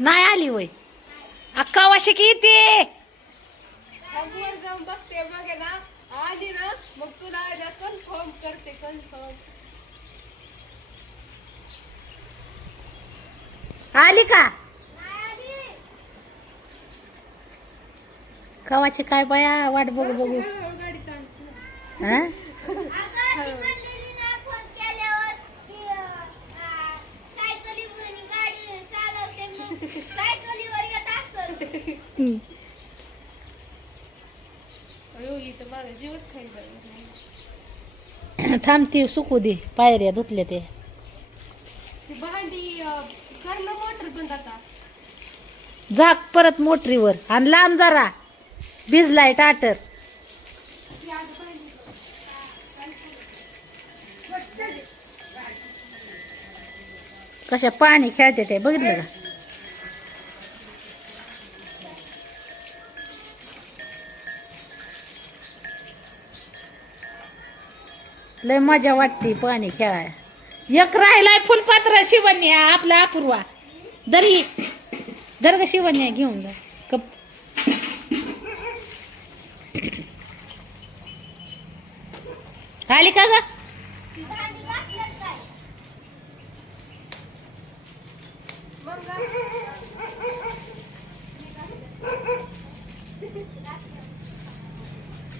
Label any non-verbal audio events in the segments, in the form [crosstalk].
नाही आली वय. अक्का वाशी किती? वर जाऊन बघते बघे ना. आली ना मग तुला कन्फर्म करते कन्फर्म आली का? कवाची काय बाया? वाट बघू बघू. हा. हम्म. अयो इथं माझा जीवच खायचा थांबती सुकू दे पायऱ्या धुतल्या ते ती भांडी अं, कर ना मोटर बंद आता. झाक परत मोटरीवर. आणि लांब जरा. भिजलाय टाटर. ती कशा पाणी खेळते ते बघितलं का? लय मजा वाटते पाणी खेळायला. एक राहिलाय फुलपात्र शिवण्या आपला अपूर्वा. दरी. दर्ग शिवण्या घेऊन जा. कप. आली का ग?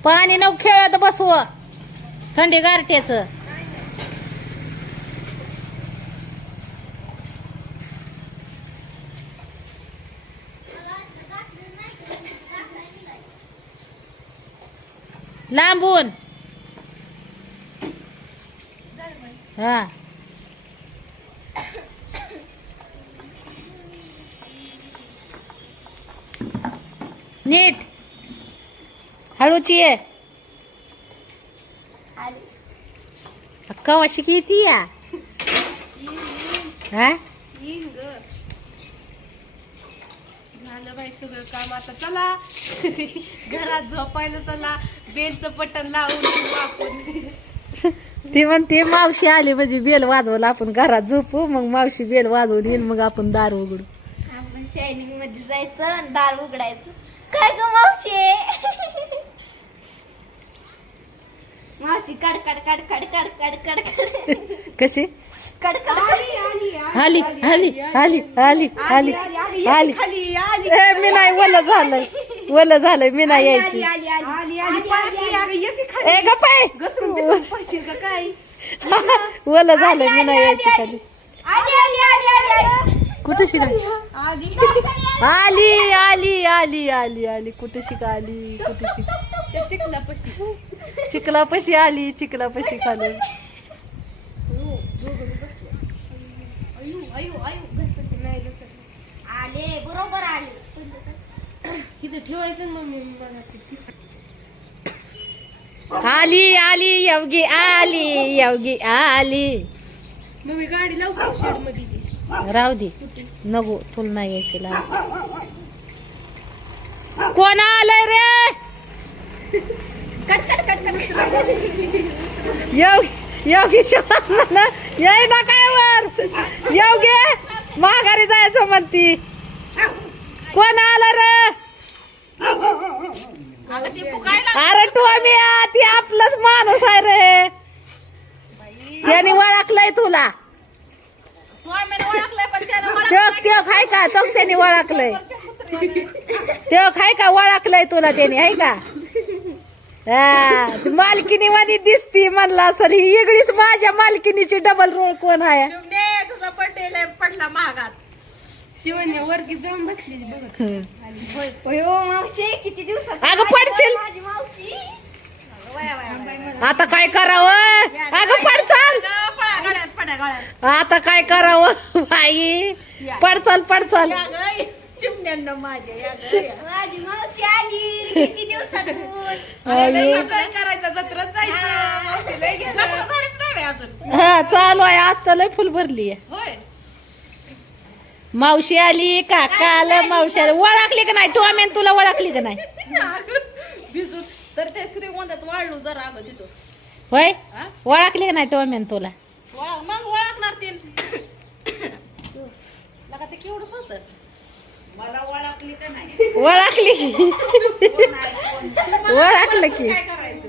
पाणी नव खेळत बसव. थंडी गारट्याच लांबून. हा. नीट. हळूची आहे कवाशी किती या? हा? येईन ग झालं बाई सगळं काम आता. चला. घरात झोपायला चला. बेलचं बटन लावून आपण ती म्हणते मावशी आली म्हणजे बेल वाजवला आपण घरात झोपू. मग मावशी बेल वाजवून येईल मग आपण दार उघडू. आपण शायनिंगमध्ये जायचं आणि दार उघडायचं. काय ग मावशी? मावशी कड कड कड कड कड कड कड कड कशी कड कड आली आली आली आली आली आली आली आली आली ए मी नाही वल झालंय वल झालंय मी नाही यायची आली आली आली पाठी अगं येते खाली ए गपाय घसरून बिसरून पडशील का काय वल झालंय मी नाही यायची खाली आली आली आली आली आली कुठे शिका आली आली आली आली आली आली कुठे शिका आली कुठे शिका त्या चिखलापाशी चिखलापशी आली चिखलापशी खालून. आले बरोबर आले. तिथे ठेवायचं आली आली यवगी आली यवगी आली. मम्मी गाडी लावू राहू दे. नको तुला नाही यायची लाव कोण आलंय रे? येऊ योगी योगी येई ना काय वर? योगी माघारी जायचं म्हणती. कोण आलं रे? अरे टोमी ती आपलंच माणूस आहे रे. त्याने ओळखलंय तुला. त्यो खाय का? तो त्याने ओळखलंय त्यो खाय का? ओळखलंय तुला त्याने आहे का? मालकीनी वाणी दिसती म्हणला असेल ही वेगळीच माझ्या मालकिनीची डबल रोल कोण आहे? तुझा पटेल पडला महागात. शिवण्या वरती जाऊन बसलेली बघत अयो मावशी किती दिवसात अगं पडशील. आता काय करावं? अगं पडचाल आता काय करावं बाई? पडचाल पडचाल चिमण्यांना माझ्या या [laughs] माझी मावशी आली. किती दिवसातून. [laughs] अयो. काय करायचं जत्रात जायचं. मावशीला घ्यायचं. जत्रा झालीच नाही बाई अजून. हा चालू आहे. आज तर लय फुल भरली आहे. होय. मावशी आली काका आलं मावशी आली. ओळखली का नाही? टोमेन तुला ओळखली का नाही? भिजून तर ते श्रीगोंदात वाळलो जरा अगं तिथं. होय? हा? ओळखली का नाही टोमेन तुला? ओळख मग ओळखणार ते [coughs] लगा ते केवढंच होतं ओळखली की? [laughs] ओळखलं की? काय करायचं?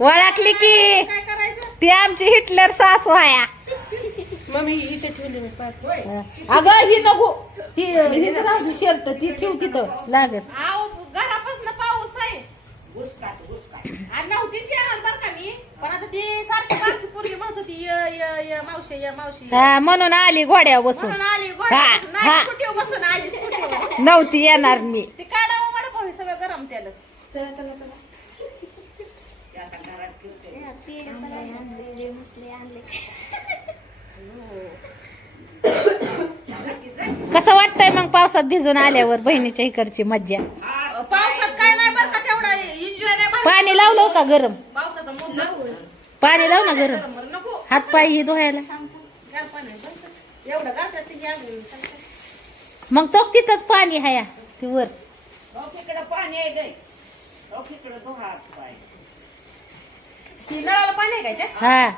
ओळखली की? काय करायचं? ती आमची हिटलर सासू आया मम्मी इथे ठेवली नाही पाय. अगं ही नको. ती हीच शर्ट. ती ठेव तिथं. लागत आव घरापासून पाऊस आहे. आणि नव्हतीच पण आता ती सारखी बारकी पोरगी म्हणत होती य य य मावशी य मावशी. ये. हा म्हणून आली घोड्या बसून. म्हणून आली हा, गोड हा. नाही स्कूटीवर बसून आली स्कूटीवर नव्हती येणार मी. ते काढावं मला पाहू सगळं गरम त्याला. चला चला चला. पेढे पण आणले मसले आणले. कसं वाटतंय मग पावसात भिजून आल्यावर बहिणीच्या इकडची मज्जा? पावसात काय नाही बरं का तेवढा. एन्जॉय नाही बरं पाणी लावलं का गरम? पाणी लाव ना गरम हात पाय ही धुवायला. मग तो तिथंच पाणी हाया ती वर ती नळाला पाणी आहे काय त्यात? हा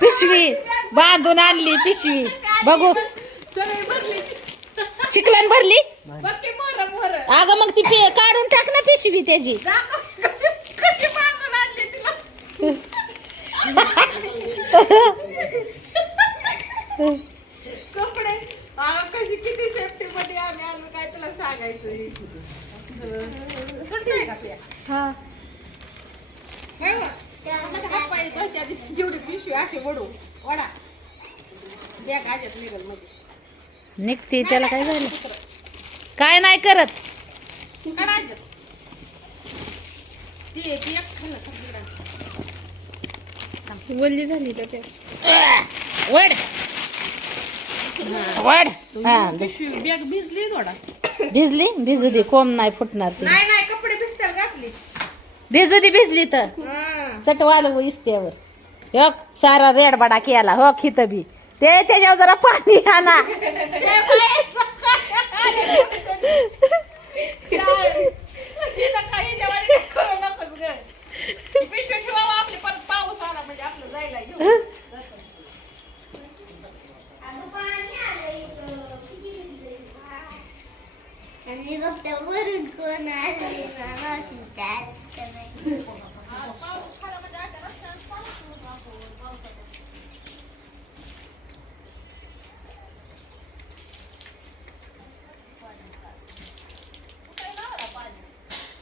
पिशवी बांधून आणली पिशवी बघू चिकलन भरली. अगं मग ती पे- काढून टाक ना पिशवी त्याची. कपडे कशी किती सेफ्टी मध्ये आम्ही आलो काय तुला सांगायचं सुटते का तुया हा. काय बा? माझ्या हातपाय धुवायच्या आधी जेवढी पिशवी अशी वडू वडा द्या गाजत निघलमध्ये निघते त्याला काय झालं? काय नाही करत. काढायचं. ती ती एक खाल्लं सगळं. वल्ली झाली तर वड. वड. हा बॅग भिजली थोडा. भिजली? भिजू दे कोंब नाही फुटणार ती. नाही नाही कपडे भिजतात घातली. भिजू दे भिजली तर. चटवाल इस्त्यावर. हो सारा रेडबडा केला हो खित बी. ते त्याच्यावर जरा पाणी आणा. [laughs] [laughs] [laughs] म्हणजे कोण आले ना मावशी काय नाही.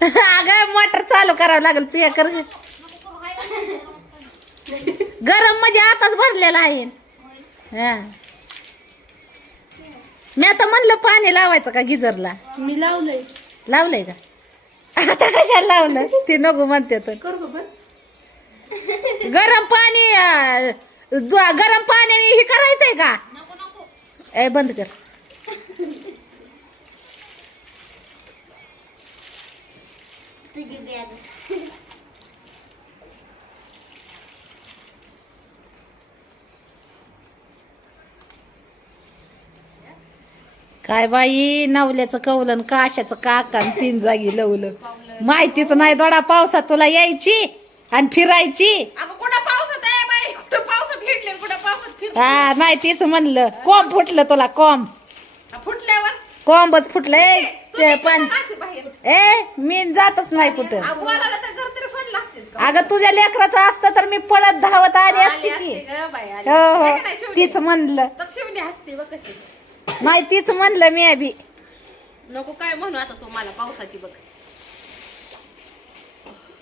अगं मोटर चालू करावं लागेल पिया कर. गरम म्हणजे आताच भरलेला आहे. हा. मी आता म्हणलं पाणी लावायचं का गिजरला? मी लावलंय. लावलंय का? आता कशाला लावलं? ते नको म्हणते तर. गरम पाणी गरम पाण्याने हे करायचंय का? ए बंद कर. तुझी बॅग काय बाई नवल्याचं कवलन काशाचं काकान तीन जागी लवलं. माहितीच नाही दोडा पावसात तुला यायची आणि फिरायची. अगं कुठं पावसात आहे बाई? कुठं पावसात हिंडले कुठं पावसात फिर हा नाही तीच म्हणलं. कोंब फुटलं तुला कोंब. फुटल्यावर? कोंबच फुटलंय. ते पण ए मी जातच नाही कुठं. अगं मला तर घर तरी सोडलं असतेस का? अगं तुझ्या लेकराचं असतं तर मी पळत धावत आली असती की. हो हो? तीच म्हणलं. नाही तीच म्हणलं मी बी. नको काय म्हणू आता तू मला पावसाची बघ.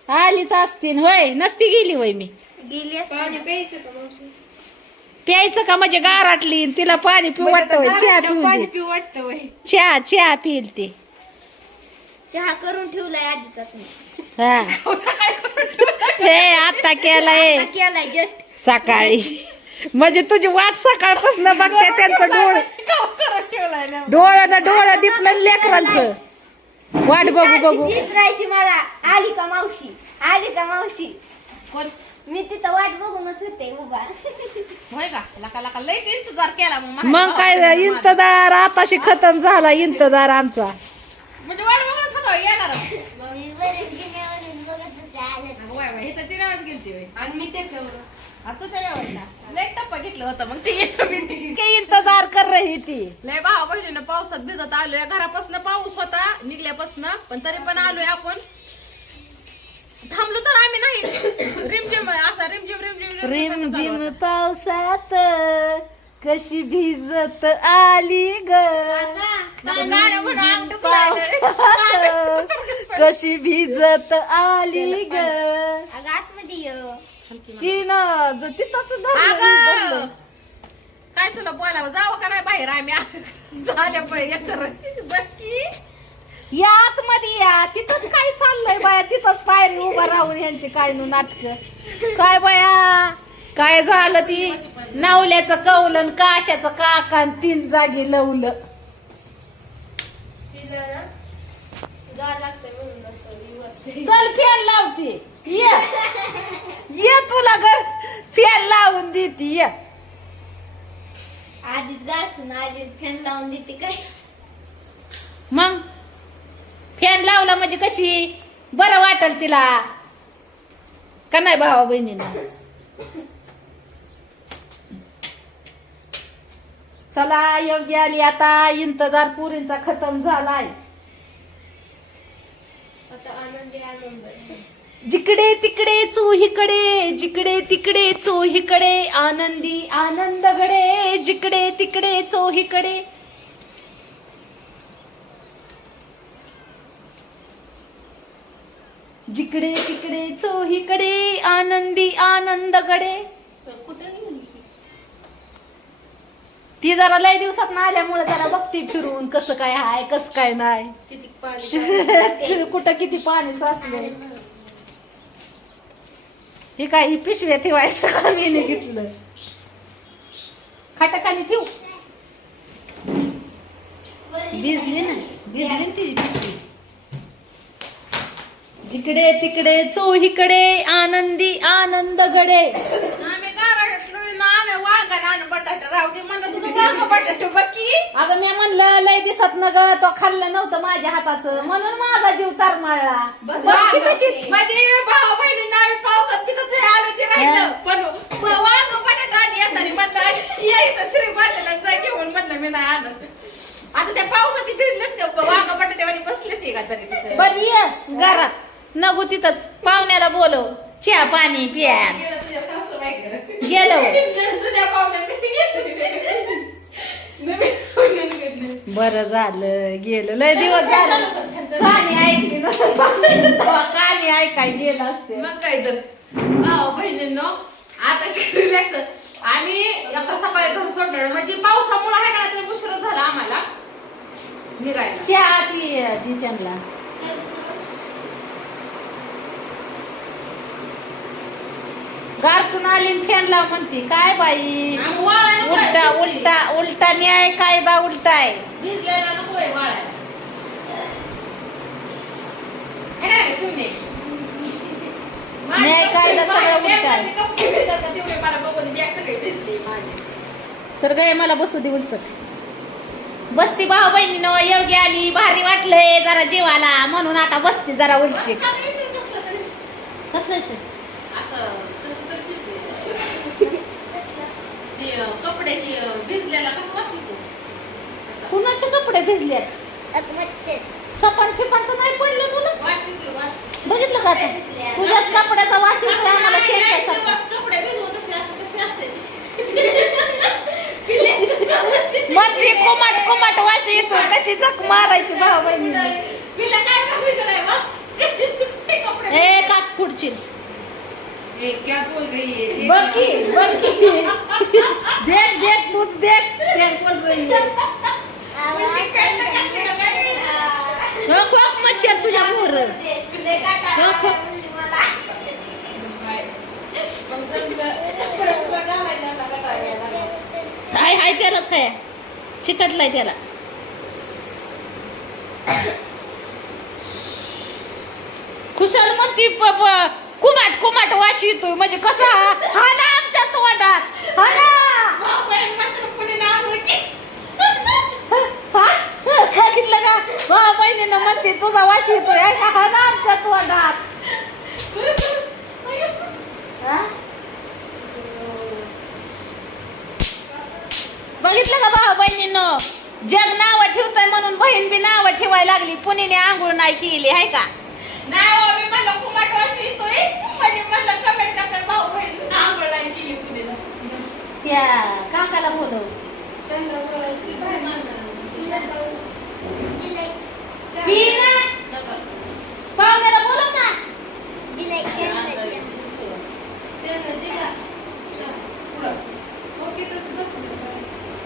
आलीच असती होय नसती गेली होय मी. गेली असते प्यायचं का मावशी? प्यायचं का म्हणजे गाराटली तिला पाणी पिऊ वाटतं होय, चहा पिऊ पाणी दे. पिऊ वाटतं चहा चहा पिल ते. चहा करून ठेवलाय आधीचाच मी हा. हे आता केलंय. आता केलाय जस्ट सकाळी. म्हणजे तुझी वाट सकाळपासून बघते त्यांचं डोळ. ठेवलाय ना. डोळं दिपलं लेकरांचं. वाट बघू बघू. राहायची मला. आली का मावशी? आली का मावशी? कोण? मी तिथं वाट बघूनच होते उभा. होय का? लका लका लयच इंतजार केला मग मग काय इंतदार आताशी खतम झाला इंतदार आमचा. म्हणजे वाट बघत होता येणार. हे तर गेलती बाई. आणि मी त्याच्यावर. आता तुझ्या एवढा लय टप्पा घेतलं होतं मग ते इंतजार कर रही थी लय भावा बहिणीनं पावसात भिजत आलोय. घरापासून पाऊस होता निघल्यापासून पण तरी पण आलोय आपण. थांबलो तर आम्ही नाही. रिमझिम असा रिमझिम रिमझिम रिम रिमझिम. पावसात कशी भिजत आली ग? [laughs] कशी भिजत आली ग? अगं आतमध्ये ये. ती ना तिथंच अगं, काय तुला बोलावं? जावं का नाही बाहेर आम्ही? [laughs] झाल्या पाहिजे या आतमध्ये या. तिथंच काय चाललंय बाया? तिथंच पायरी उभा राहून यांची काय नु नाटक? काय बाया? काय झालं ती? नवल्याचं कवलन काशाचं काकान तीन जागी लवलं. चल फॅन लावते. ये. ये तुला घर फॅन लावून देते ये. आधीच आधी फॅन लावून देते काय? मग? फॅन लावला म्हणजे कशी? बरं वाटल तिला? का नाही भावा बहिणीला चला योग्य आली. आता इंतजार पुरींचा खतम झालाय. आता आनंदी. जिकडे तिकडे चोहीकडे जिकडे तिकडे चोहीकडे आनंदी आनंदगडे जिकडे तिकडे चोहीकडे जिकडे तिकडे चोहीकडे आनंदी आनंदगडे कुठे निघाली? ती जरा लय दिवसात ना आल्यामुळे जरा बघते फिरून कसं काय हाय कसं काय नाही. [laughs] कुठं किती पाणी साचलंय. हे काय ही पिशव्या ठेवायचं का? मी घेतलं. खाटाखाली ठेवू. भिजली ना भिजली ना ती पिशवी. जिकडे तिकडे चोहीकडे आनंदी आनंदगडे. आम्ही गाराड्यातून आलं वांगण आणि बटाटा राहू दे म्हणलं तुझं वांग बटाटा बक्की अगं मी म्हणलं लय दिसत न ग तो खाल्लं नव्हतं माझ्या हाताचं. म्हणून माझा जीव तरमाळला बस ती तशीच. भाऊ बहिणींना आम्ही पावसात आलो ते राहिलं. पण म- वांग बटाटा आधी येताना म्हणलं या इथं श्री बांधलेला जा घेऊन. म्हणलं मी नाही आलं आता त्या पावसात भिजलेत का? वांग का तरी तिथे. बर ये घरात. नको तिथंच. पाहुण्याला बोलव. चहा पाणी प्या. गेलं तुझ्या सासूबाईकडे. गेलो. बर झालं गेलं. लय दिवस झालं. कहाणी ऐकली नसेल कहाणी ऐकाय गेलं असते. मग काय तर. भाऊ बहिणींनो आता रिलॅक्स आम्ही आता सकाळी घर सोडणार. म्हणजे पावसामुळे आहे का तरी उशीर झाला आम्हाला. निघायला चहा पी जिचनला गारतून आली फॅन लाव म्हणती काय बाई? उलटा. उलटा उलटा न्याय कायदा आहे? माझे न्याय कायदा सगळं उलटा आहे. सर काय मला बसू दे उलसत बसती भाऊ बहिणीनं योग्य आली भारी वाटलंय जरा जीवाला म्हणून आता बसती जरा उलशी आता इथे कसलं तरी कसं आहे ते? असं कसं तर चिडते. ते अं, कपडे ते अं, भिजलेला कसं वास येतो? असं. कुणाचे कपडे मच्छर सपान फिपान तर नाही पडलं तुला. बघितलं का आता? तुझ्याच कपड्याचा वास आम्हाला ते कोमाट कोमाट वास येतो कशी जख मारायची भाऊ बहिणी ए काच खुडची ए, क्या बोल रही है? ये बघ की बघ की. [laughs] देख देख तूच देख. बोल रही है. हो, मच्छर तुझ्या मोर हाय हाय त्यालाच हाय चिकटलाय त्याला खुशाल म्हणती प- कुमाट कुमाट वाशी येतोय म्हणजे कसा? हा ना आमच्या तोंडात हा ना का? हो बहिणीनं म्हणते तुझा वाशी तो आहे का हा ना आमच्या तोंडात. बघितलं का भाऊ बहिणीनं? जग नाव ठेवतंय म्हणून बहीण बी नाव ठेवायला लागली पुणेने आंघोळ नाही केली आहे का? नाव मी त्या काकाला बोलव. त्यांना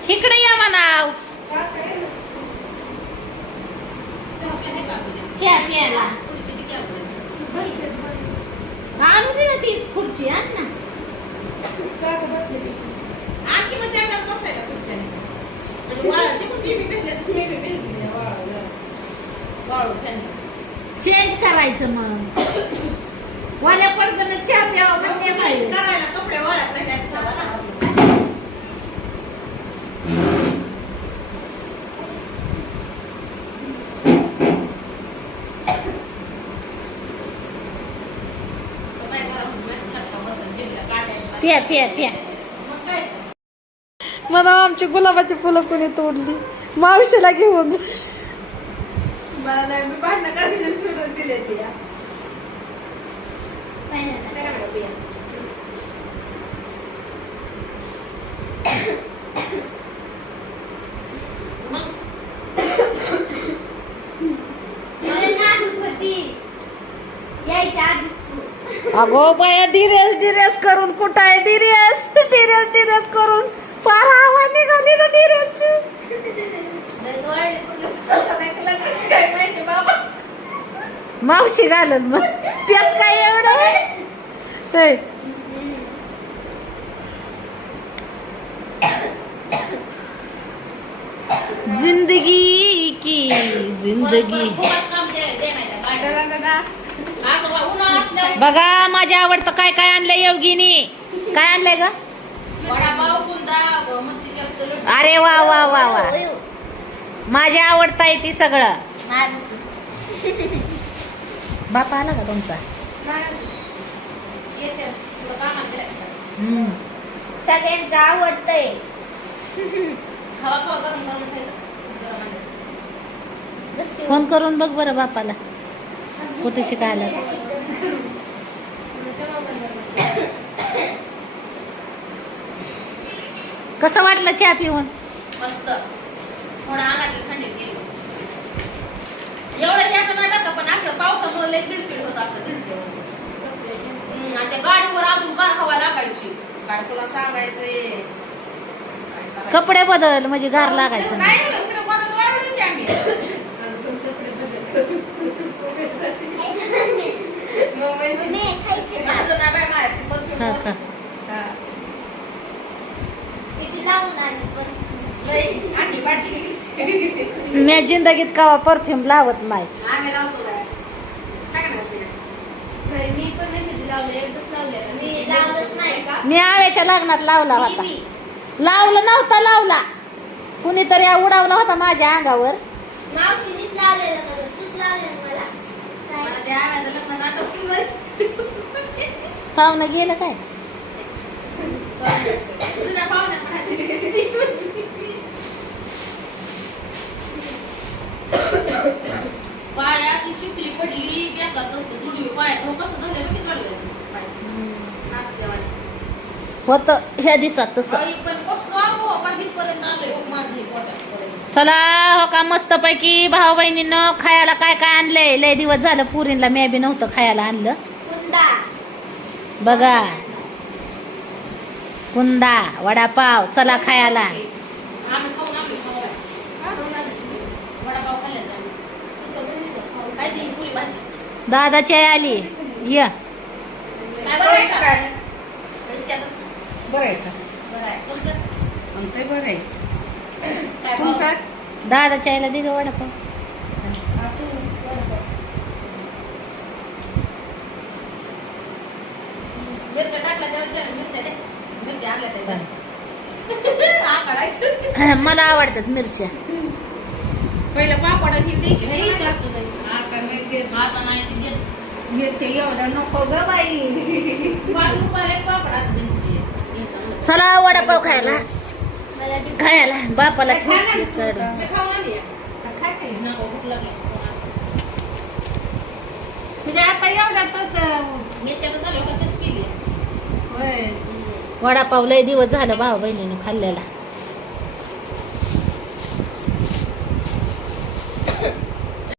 इकडे या म्हणाव. चहा प्यायला आणू दे ना तीच खुर्ची आण ना. आणखी मग त्यांनाच बसायला खुर्च्या चेंज करायचं मग वाल्या पडताना चहा प्यावा पण चेंज नाही करायला कपडे वाळत नाही. प्या प्या प्या मग आमची गुलाबाची फुलं कोणी तोडली मावशीला घेऊन. मला नाही मी भांडणं करायची सोडून दिले ते अगो बाया डिरेस डिरेस करून कुठं आहे डिरेस? डिरेस डिरेस करून फार हवा निघाली ना डिरेसची. मावशी घालून मग. त्यात काय एवढं. जिंदगी की जिंदगी. बघा माझ्या आवडतं काय काय आणलंय योगिनी. काय आणलंय ग? अरे वा वा वा वा. माझी आवडतं आहे ती सगळं. बापा आला का तुमचा? हम्म. सगळ्यांचं आवडतंय गरम आहे. फोन करून बघ बरं बापाला. कुठे शिकायला? कसं वाटलं चहा पिऊन? मस्त थोडा अंगातली थंडी गेली एवढं त्याचं नाही टाका पण असं पावसामुळे लय चिडचिड होत असं हम्म, आणि त्या गाडीवर अजून गार हवा लागायची काय तुला सांगायचंय काय करायचं? कपडे बदल म्हणजे गार लागायचं नाही नाही आम्ही. मग म्हणजे-? माझं माझ्याशी हा का हा. आठी बाटली. मी जिंदगीत कवा परफ्यूम लावत नाही आम्ही लावतो बाई. काय करणार तुला? मी पण नाही कधी लावले एकदाच लावले मी लावलंच नाही. का मी आव्याच्या लग्नात लावला होता. लावलं नव्हता लावला. कुणीतरी उडावला होता माझ्या अंगावर. पाहुणं गेलं काय? पायात ती पडली हो कसं धरले की जळलं पाय. नाचल्यावानी. होत ह्या दिवसात तसं. चला हो का मस्त पैकी भाऊ बहिणीनं खायला काय काय आणलंय? लय दिवस झालं पुरीला मी बी नव्हतं खायला आणलं. कुंदा. बघा. कुंदा वडापाव चला खायला आम्ही खाऊन आम्ही खाऊ. वडापाव खाल्ल्यात आम्ही. काय ती पुरी भाजी दादाची आई आली य काय बरं आहे का? त्यातच. बरं आहे का बरं आहे. तुमचं? आमचंही बरं आहे काय भाव? तुमचं दादाच्या आईला दे ग वडापाव. हा. हा. [laughs] [laughs] मला आवडतात मिरच्या. पहिलं पापड ती. मिरच्या एवढ्या नको ग बाई. पाच रुपयाला एक पापड आता द्यायची. चला वडापाव खायला. मला ती खाय बायाला बापाला. म्हणजे आता एवढ्यातच वडापाव लय दिवस झालं भाऊ बहिणीनं खाल्लेला.